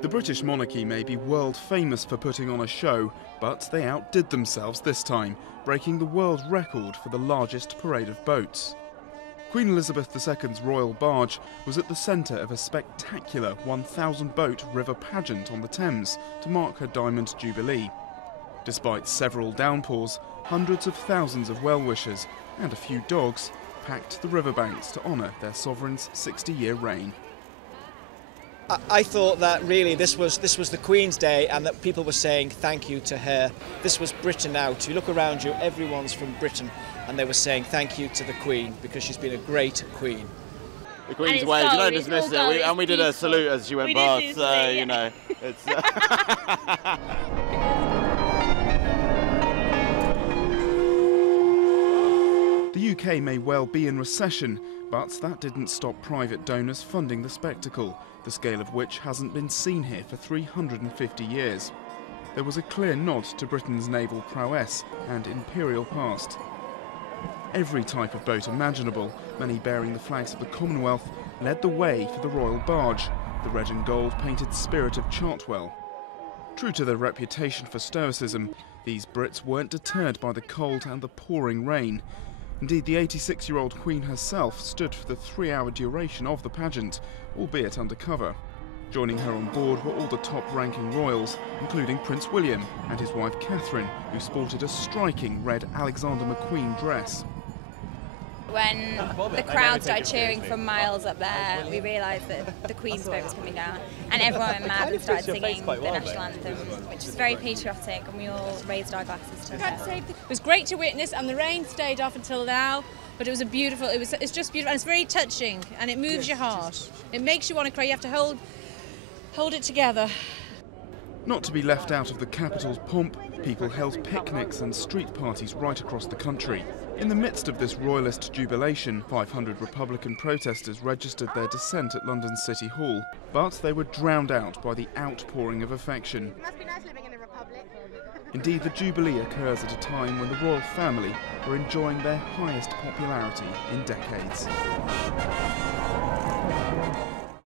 The British monarchy may be world famous for putting on a show, but they outdid themselves this time, breaking the world record for the largest parade of boats. Queen Elizabeth II's royal barge was at the centre of a spectacular 1,000-boat river pageant on the Thames to mark her Diamond Jubilee. Despite several downpours, hundreds of thousands of well-wishers and a few dogs packed the riverbanks to honour their sovereign's 60-year reign. I thought that really this was the Queen's Day and that people were saying thank you to her. This was Britain out. You look around you, everyone's from Britain, and they were saying thank you to the Queen because she's been a great Queen. The Queen's wave, you don't dismiss it, and we did a salute as she went past, so you know, it's... The UK may well be in recession, but that didn't stop private donors funding the spectacle, the scale of which hasn't been seen here for 350 years. There was a clear nod to Britain's naval prowess and imperial past. Every type of boat imaginable, many bearing the flags of the Commonwealth, led the way for the royal barge, the red and gold painted Spirit of Chartwell. True to their reputation for stoicism, these Brits weren't deterred by the cold and the pouring rain. Indeed, the 86-year-old Queen herself stood for the 3-hour duration of the pageant, albeit undercover. Joining her on board were all the top-ranking royals, including Prince William and his wife Catherine, who sported a striking red Alexander McQueen dress. When the crowd started cheering from miles up there, we realised that the Queen's boat was coming down, and everyone went mad and started singing the national anthem, which was very patriotic, and we all raised our glasses to her. It was great to witness, and the rain stayed off until now, but it was it's just beautiful, and it's very touching, and it moves your heart. It makes you want to cry. You have to hold it together. Not to be left out of the capital's pomp, people held picnics and street parties right across the country. In the midst of this royalist jubilation, 500 Republican protesters registered their dissent at London City Hall, but they were drowned out by the outpouring of affection. It must be nice living in the Republic. Indeed, the Jubilee occurs at a time when the royal family were enjoying their highest popularity in decades.